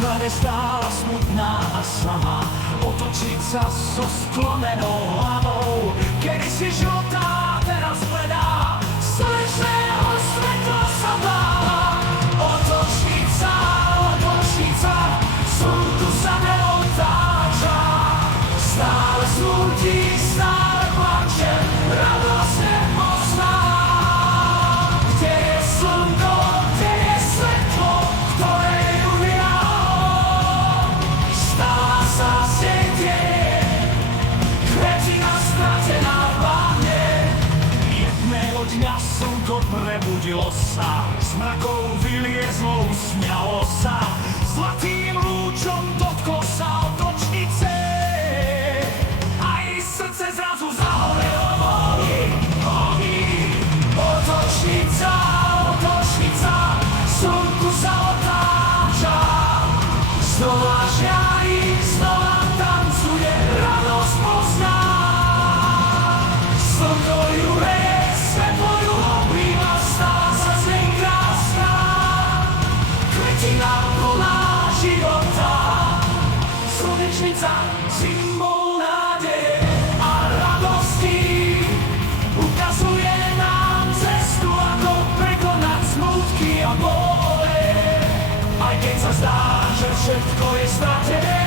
hlave stála smutná a sama, otočiť sa so sklonenou hlavou. Kedy si žltá, teraz bledá, slnečného svetla sa bála. Otočiť sa, slnku sa neotáča. Stále smutí, stále plače, radosť nepozná. Kde je slnko, kde je svetlo, ktoré ju vyjalo? Stáva sa sietie, kvetina stratená v báne. Jedného dňa slnko prebudilo sa, z mrakov vyliezlo, usmialo sa, zlatým lúčom dotklo sa otočnice. Aj srdce zrazu zahorelo v ohni. Otočnica, slnku sa otáča. Znova žiari, znova tancuje, radosť pozná. Slnko ju reje, svetlo ju oblíva, stáva sa z nej krásna. Kvetina plná života, slnečnica, symbol nádeje a radosti. Ukazuje nám cestu, ako prekonať smutky a bole. Aj keď sa zdá, že všetko je stratené,